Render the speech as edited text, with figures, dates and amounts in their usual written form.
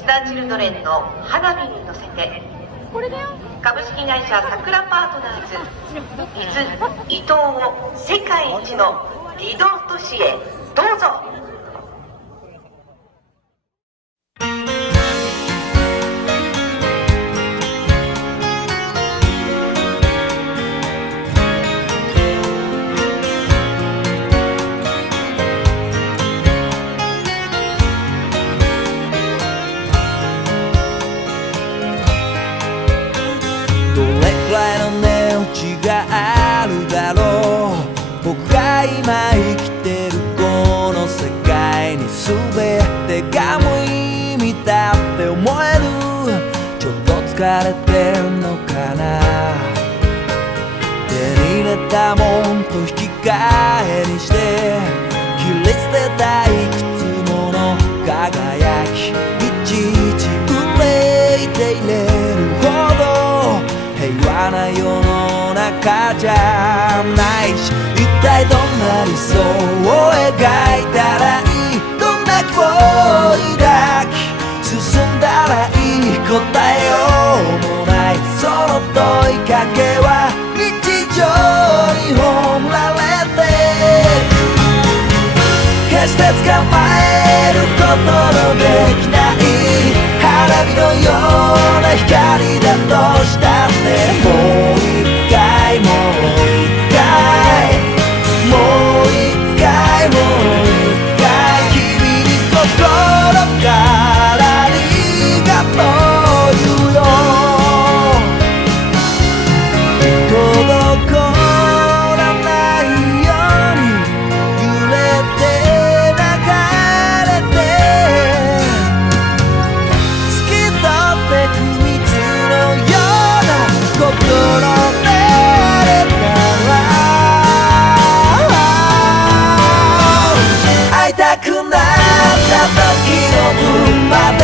スターチルドレンの花火に乗せて、株式会社さくらパートナーズ伊豆伊東を世界一の離島都市へどうぞ。くらいの値打ちがあるだろう。僕が今生きてるこの世界に全てが無意味だって思える。ちょっと疲れてんのかな。手に入れたもんと引き換えにして切り捨てたいくつもの輝き、いちいち憂いていれるほど平和な世の中じゃないし、一体どんな理想を描いたらいい、どんな希望を抱き進んだらいい、答えようもないその問いかけは日常に葬られて、決して捕まえることのできない花火のような光だとしたって、もう一回もう一回もう一回もう一回君に心からありがとう言うよ。滞らないように揺れて流れて透き通ってく水のような心であれたら、会いたくなった時の分まで